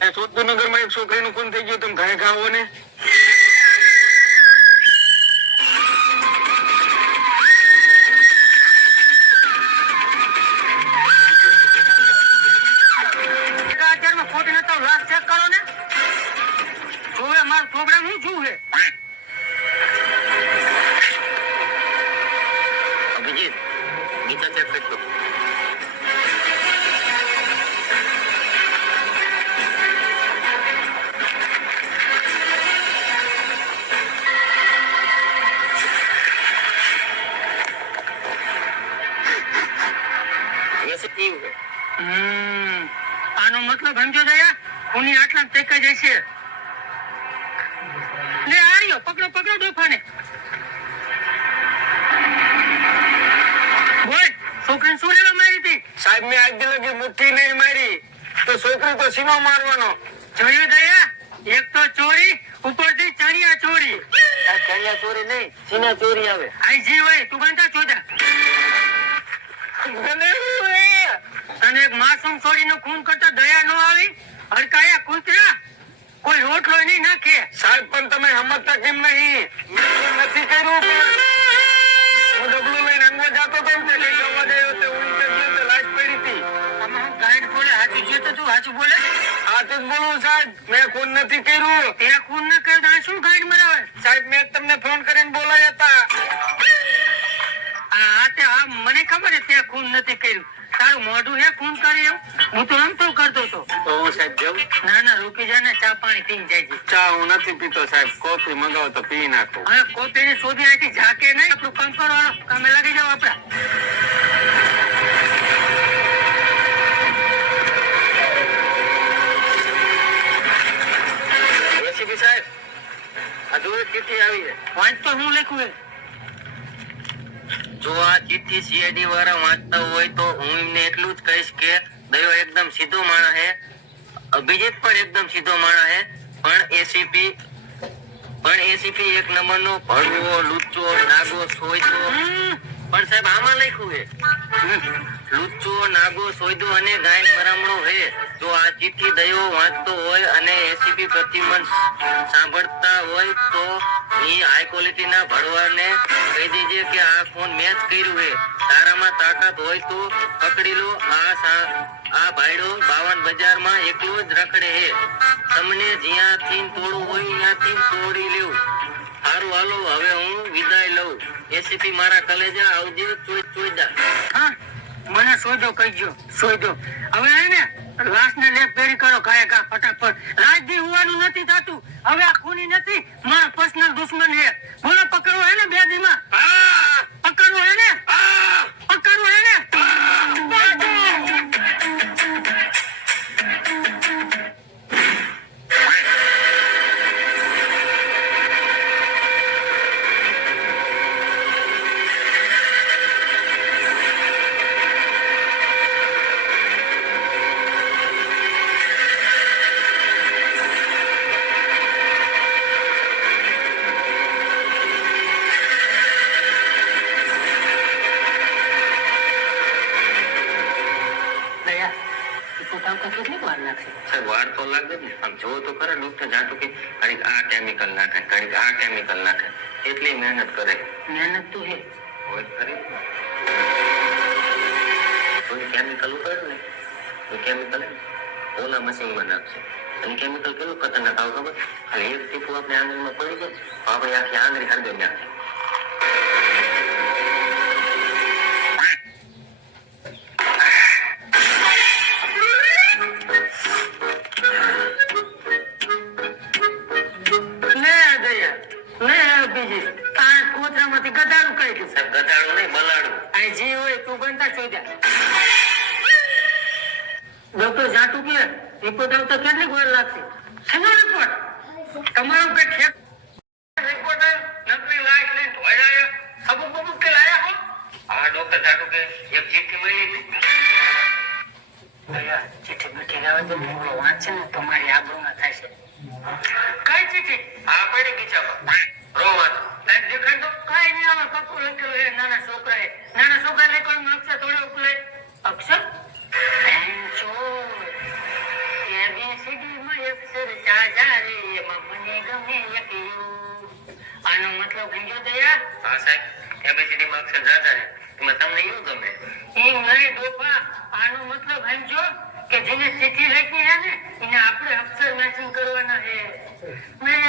સોદનગર માં એક છોકરીનું ખૂન થઈ ગયું, તમે ઘરે ખાવો ને. અત્યારમાં ખોટી નતો લાશ ચેક કરો ને. જોવે મારું પ્રોગ્રામ હું શું છે. અભિજીત નીચે ચેક કરજો. આનો મતલબ સમજો દયા, ખૂની આટલા ટેકા જશે. લે આર્યો પકડો પકડો ડોફાને. બોલ છોકરીને શું લેવા મારી હતી? સાહેબ મેં આજ લગી મુઠ્ઠી નહીં મારી, તો છોકરી તો સીનો મારવાનો. જોયું દયા, એક તો ચોરી ઉપરથી ચણિયા ચોરી. ચણિયા ચોરી નહીં, સીના ચોરી આવે. આઈ જી હોય તું બંધા ચોદા. તને એક માસૂમ છોડીનું ખૂન કરતા દયા ન આવી? અડકાયા કૂતરા, કોઈ રોટલો નહીં નાખે. સાહેબ પણ તમે સમજતા કેમ નહીં? નથી કર્યું. હું ડબલું લઈને અંગવા જતો હતો ને કઈ જવા દે તો ઉલટે ગયો તો લાશ પડી હતી. તમે હું ગાઈડ બોલે હાચું ગયો તો તું હાચું બોલે? હાચું જ બોલું સાહેબ, મેં ખૂન નથી કર્યું. તે ખૂન ન કર્યું તો શું ગાઈડ મરાવે? સાહેબ મેં તમને ફોન કરીને બોલાયા હતા. મને ખબર છે તે ખૂન નથી કર્યું. તારું મોઢું હે ખૂન કરી એવું? હું તો આમ તો કરતો હતો. તો હું સાહેબ જાઉં? ના ના રૂકી જા ને, ચા પાણી પીને જાય. ચા હું નથી પીતો સાહેબ, કોફી મંગાવો તો પી નાખો. હવે કોફી ની શોધી આથી ઝાકે નહીં. આપણું કામ કરો, કામે લાગી જાવ આપડા. એસીપી સાહેબ આ જો ચિઠ્ઠી આવી છે, વાંચ તો હું લખ્યું છે. જો આ ચિઠ્ઠી સીઆઈડી વાળા વાંચતા હોય તો હું એમને એટલું જ કહીશ કે દયો એકદમ સીધો માણસ હે, અભિજીત પણ એકદમ સીધો માણસ હે, પણ એસીપી એક નંબર નો ભડવો, લુચ્ચો, નાગો, સોયદો. પણ સાહેબ આમાં લખ્યું હે લુચ્ચો, નાગો, સોયદો અને ગાયન મરામણો હે. જો આ ચિઠ્ઠી દયો વાંચતો હોય અને એસીપી પ્રતિમન સાંભળતા હોય તો એ હાઈ ક્વોલિટી ના ભડવાને કહી દેજે કે આ ફોન મેચ કર્યું હે. તારામાં તાકાત હોય તો પકડી લો. આ ભાઈડો 52 બજારમાં એકલો જ રખડે હે. તમને જ્યાંથી તોડવું હોય ત્યાંથી તોડી લેવું. સારું હાલો હવે હું વિદાય લઉં. એસીપી મારા કલેજા આવજે. ચોઈદા. હા મને સોજો કહીજો, સોજો. હવે ને લાશ ને લેપ પેરી કરો કાય કા ફટાફટ. રાજદી હોવાનું નથી થતું. હવે આ ખૂની નથી, મારા પર્સનલ દુશ્મન હે. બોલો પકડવો હે ને 2 દીમાં? પકડવો હે ને? પકડવો હે ને? વાર તો લાગે ને. આમ જો તો ખરા ડોક્ટર જાતું કે ઘડીક આ કેમિકલ નાખે, ઘડીક આ કેમિકલ નાખે. એટલી મહેનત કરે. મહેનત તો હે હોય ખરી. કોઈ કેમિકલ ઉપર ને એ કેમિકલ ઓલા મશીનમાં નાખશે. અને કેમિકલ કેવું ખતરનાક આવે ખબર? ખાલી એક ટીપું આપણે આંગળીમાં પડી જાય તો આપણે આખી આંગળી હળગાવી નાખે. ડોક્ટર જાટુ કે રિપોર્ટ આવતા કેટલી વાર લાગશે? શેનો રિપોર્ટ? તમારો કે રિપોર્ટ નકલી લાશ લઈને ધોળાયા સબૂત બબૂત કે લાયા હો? હા ડોક્ટર જાટુ કે એક ચિઠ્ઠી મળી હતી. ચિઠ્ઠી બેઠી આવે તો મોડો વાંચે ને તમારી આબરૂમાં થાય છે. કઈ ચિઠ્ઠી? હા પડી ગીચામાં. રો વાંચો. લાઈટ દેખાય તો કઈ નહીં આવે. કપો લખેલો એ નાના છોકરા લેખવાનું અક્ષર થોડો ઉપલે અક્ષર ABCD હા સાહેબ, એબીસીડી માં અક્ષર જાજા છે, એમાં તમને શું ગમે? ઈ નહીં ડોફા, આનો મતલબ સમજો કે જેને ચિઠ્ઠી લખી છે ને એને આપણે અક્ષર મેચિંગ કરવાના છે. મેં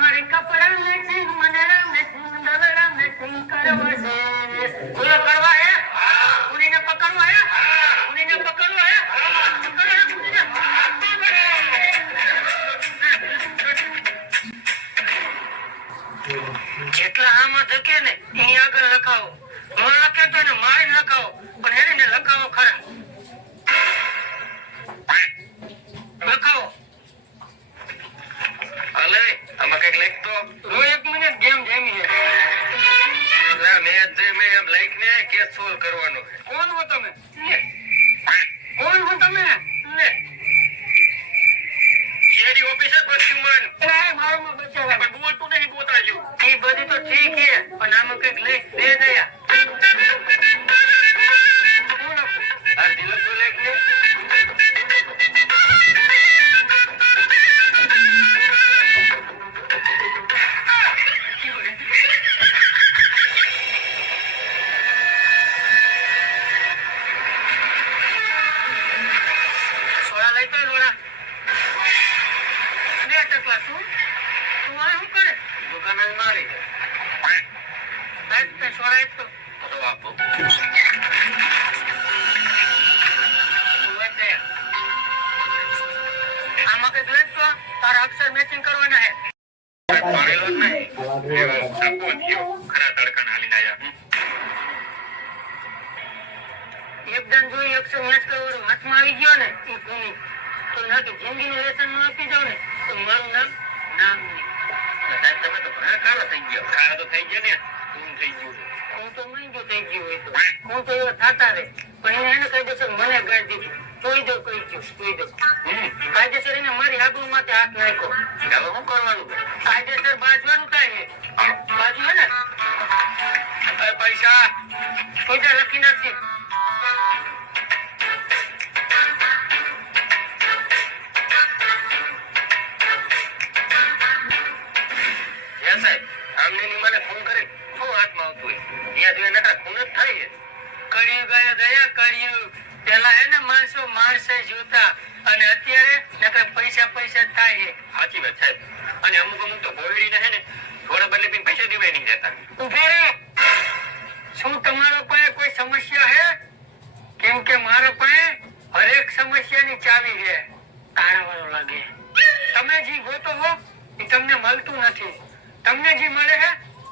મારી કપડા મેચિંગ મનડા મેચિંગ દલડા મેચિંગ કરવા છે. બોલો કરવા હે? પુરીને પકડવા હે? પુરીને પકડવા હે? પકડો પુરીને. જેટલા આમાં ધકે ને એની આગળ લખાવો. ન લખે તો એને મારી લખાવો, પણ એને લખાવો ખરા. લખાવો. હાલે આમાં કઈક લખતો. રો 1 મિનિટ ગેમ જેમી છે. મેં જે મેં એમ લખને કેસ સોલ્વ કરવાનો છે. કોણ હો તમે? લે. કોણ હો તમે? લે. શેરી ઓફિસર પશ્ચિમન. એ મારું બચારા. પણ બોલતું નહીં બોતાજો. એ બધી તો ઠીક છે, પણ આમાં કઈક લઈ દે દયા. આ દિલક તો લખને. સોડા લઈ તો લોડા. 2 ટકલા તું આ શું કરે? દુકાન જ મારી છે. સાહેબ તે સોડા એક તો તો આપો. આમાં કઈક લઈ તો તારા અક્ષર મેચિંગ કરવાના હે. પાડેલો જ નહીં. એવો સપો થયો. ખરા તડકા હાલીને આયા. એકદમ જોઈ અક્ષર મેચ કરવાનું હાથમાં આવી ગયો ને એ ભૂમિ તો ના કે જિંદગીનું લેસન ન આપી દઉં ને તો મારું નામ નામ નહીં. સાહેબ તમે તો ઘણા કાળા થઈ ગયા. કાળા તો થઈ ગયા ને. ઊન થઈ ગયું. હું તો માંગ્યો થઈ ગયું હોય તો હું તો એવા થતા રહે, પણ એને કહી દેશે મને ગાળ દીધું તોય દો કહી ગયું તોય દો. કાયદેસર એને મારી આબરૂ માથે હાથ નાખ્યો. હવે શું કરવાનું? કાયદેસર બાજવાનું થાય છે. બાજુ હે ને પૈસા પૈસા લખી નાખજે. સાહેબ આમને મને ફોન કરી શું હાથમાં આવતું હોય ત્યાં જોઈએ નકરા ખૂન જ થાય છે. કળિયુગ આયા ગયા કળિયુગ. પેલા હે ને માણસો માણસે જોતા અને અત્યારે નકરા પૈસા પૈસા જ થાય છે. સાચી વાત સાહેબ. અને અમુક તો ભોયડીને હે ને થોડા બદલે બી પૈસા દેવાય નહીં જતા. ઉભો રહે. શું તમારા પાસે કોઈ સમસ્યા હે? કેમ કે મારા પાસે હરેક સમસ્યાની ચાવી છે. તાળાવાળો લાગે. તમે જે ગોતો હો એ તમને મળતું નથી. તમને જે મળે છે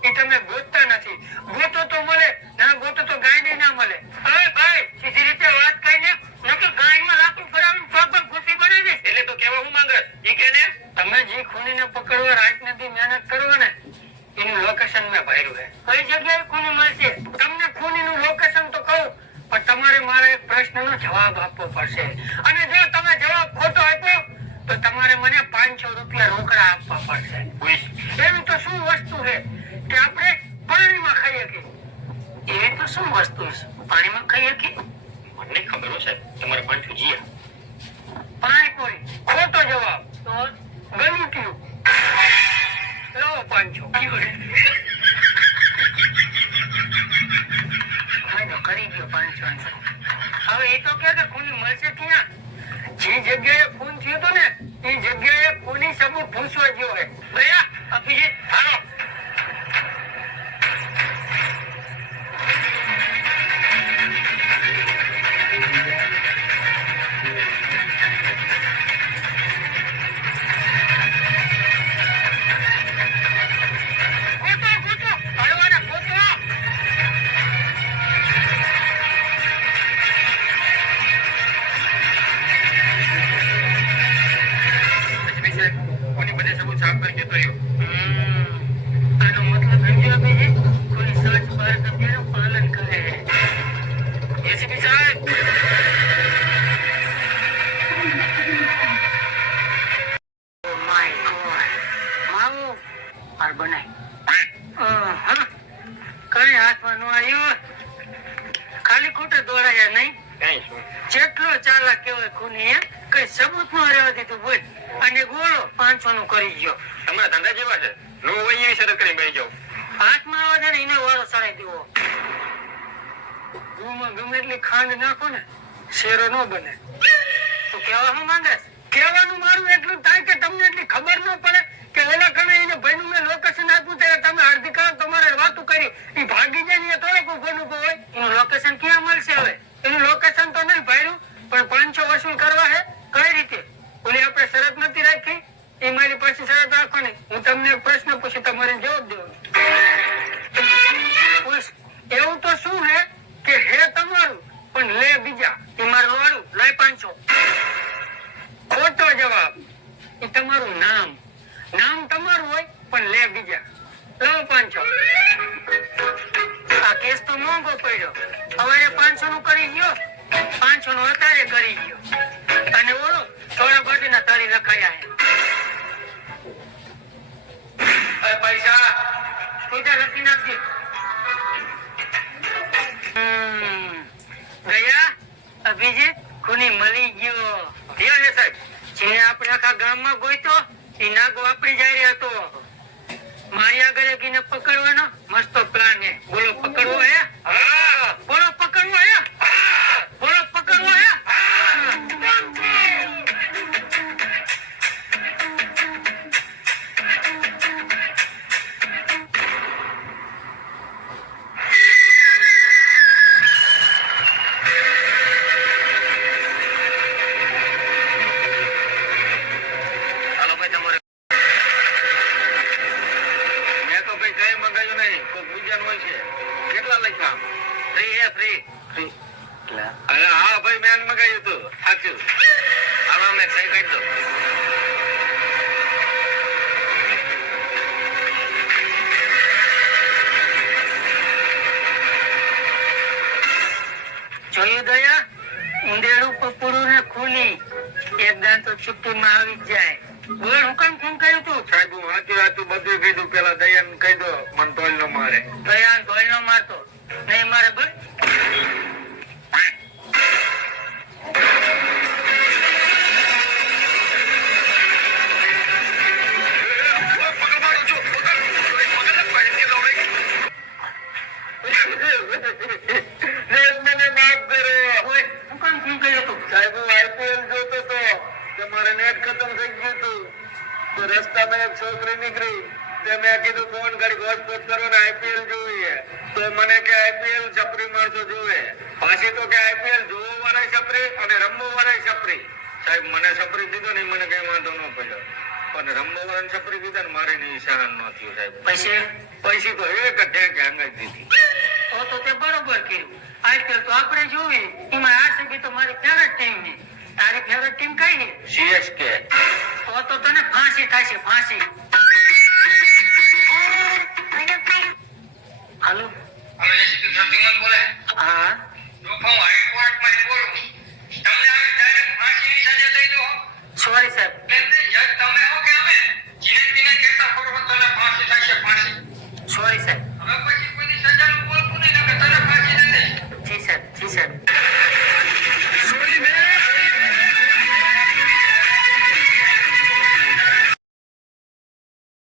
એ તમે ગોતતા નથી. ગોતો તો મળે, ના ગોતો તો ગાંડી ના મળે. અરે ભાઈ સીધી રીતે વાત કહીને નકર ગાંડમાં લાકડું ફરાવીને પગ ઘૂસી બનાવી દે. એટલે તો કેવા હું માંગસ ઈ કે ને તમે જે ખૂનીને પકડવા રાત નથી મહેનત કરો ને એનું લોકેશન મેં ભર્યું છે. કઈ જગ્યાએ ખૂની મળશે તમને ખૂનીનું લોકેશન તો કહું, પણ તમારે મારા એક પ્રશ્નનો જવાબ આપવો પડશે. અને જો તમે જવાબ ખોટો આપ્યો તો તમારે મને 500 રૂપિયા રોકડા આપવા પડશે. એવી તો શું વસ્તુ છે કે આપણે પાણીમાં ખાઈએ કે? એવી તો શું વસ્તુ છે પાણીમાં ખાઈએ કે? મને ખબર હો સાહેબ તમારે પાંચું જીયા. પાણીપુરી. ખોટો જવાબ. તો ગલુટિયું. લો 500. કરી ગયો 500. હવે એ તો કે ખૂની મળશે ક્યાં? જે જગ્યાએ ખૂન થયું હતું ને એ જગ્યાએ ખૂની સબૂત ભૂસવા ગયો હોય. ભૈયા અભિજીત હાલો. કોની બધે સબૂત સાફ કરી દેતો રહ્યો. આનો મતલબ સમજો અભિજીત કોઈ સ્વચ્છ ભારત અભિયાનનું પાલન કરે છે. એસીપી સાહેબ ઓ માય ગોડ. મામુ હાર બનાય. કઈ હાથમાં ન આવ્યું. ખાલી ખોટા દોડાયા નહીં. કઈ શું જેટલો ચાલાક કહેવાય ખૂની એમ કઈ સબૂત ન રહેવા દીધું બોલ. અને ગોળો 500 નું કરી ગયો. તમારા ધંધા જેવા છે. નો હોય એવી શરત કરી બેસી જાવ. હાથ મારવા દે ને એને વાળો સડાઈ દેવો. ઘઉંમાં ગમે એટલી ખાંડ નાખો ને શેરો ન બને. તો કહેવા શું માંગે છે? કહેવાનું મારું એટલું થાય કે તમને એટલી ખબર ન પડે કે ઓલા કણે એને ભાઈનું મેં લોકેશન આપ્યું ત્યારે તમે અડધી કલાક તમારે વાતું કરી એ ભાગી જાય ને થોડોક ઉભો હોય. એનું લોકેશન ક્યાં મળશે? હવે એનું લોકેશન તો નહીં ભાડ્યું પણ 500 વસૂલ કરવા હે. કઈ રીતે? ઓલી આપણે શરત નથી રાખી એ મારી પાસે શરત રાખવાની. હું તમને એક પ્રશ્ન પૂછું તમારે જવાબ દેવાનો. એવું તો શું હે કે હે તમારું પણ લે બીજા. એ મારું વાળું લાય 500. ખોટો જવાબ. એ તમારું નામ તમારું હોય પણ લે બીજા. લાવો 500. આ કેસ તો મોંઘો પડ્યો. સવારે 500 નું કરી ગયો, 500 નું અત્યારે કરી ગયો અને ઓળો થોડા બટીના તારી લખાયા હે. પૈસા સીધા લખી નાખજે. ગયા અભિજીત ખૂની મળી ગયો. થયો ને સાહેબ? જેને આપણે આખા ગામમાં ગોઈતો એ નાગો આપણી જારી હતો. મારી આગળ એકને પકડવાનો મસ્ત પ્લાન હે. બોલો પકડવો હે? હા. બોલો પકડવો હે? હા. બોલો પકડવો હે? હા. હાલો ભાઈ તમારે મેં તો ભાઈ કઈ મંગાવ્યું નહીં. કોઈ બીજાનું હોય છે. કેટલા લખ્યા? ફ્રી હે ફ્રી. અરે હા ભાઈ મેં મંગાવ્યું હતું. સાચું. હાલો મેં સહી કરી દો. જોયું દયા? ઉંદેડું પપુડું ને ખૂની એક દાન તો છુટ્ટીમાં આવી જ જાય. બોલ હું કેમ ફોન કર્યું તું? સાહેબ હું હાચું બધું કીધું. પેલા દયાને કહી દો મને ટોલ નો મારે. દયા ધોઈ નો મારતો નહીં મારે. બસ રસ્તામાં એક છોકરી નીકળી તો મેં કીધું ફોન કરી ગોતપોત કરો ને આઈપીએલ જોઈએ. તો મને કે આઈપીએલ છપરી મારતો જોવે. પાછી તો કે આઈપીએલ જોવો વાળા છપરી અને રમવો વાળા છપરી. સાહેબ મને છપરી દીધો ને મને કઈ વાંધો ન પડ્યો પણ રમવો વાળા છપરી દીધા ને મારે ની સહન ન થયું સાહેબ. પૈસી તો એક ઢેકે હંગાઈ દીધી. તો તે બરોબર કર્યું. આઈપીએલ તો આપણે જોવી. એમાં આરસીબી તો મારી ફેવરેટ ટીમ છે. તારી ફેવરેટ ટીમ કઈ છે? સીએસકે. તો તને ફાંસી થશે ફાંસી. હાલો અમે એસીપી પ્રતિમન બોલે. હા લોકો હું હાઈકોર્ટમાં બોલું. તમને હવે ડાયરેક્ટ ફાંસીની સજા દઈ દો. સોરી સાહેબ. એમને જજ તમે હો કે અમે? જેને તેને કેટલા ખોટો હતો ને ફાંસી થશે ફાંસી. સોરી સાહેબ. હવે કોઈ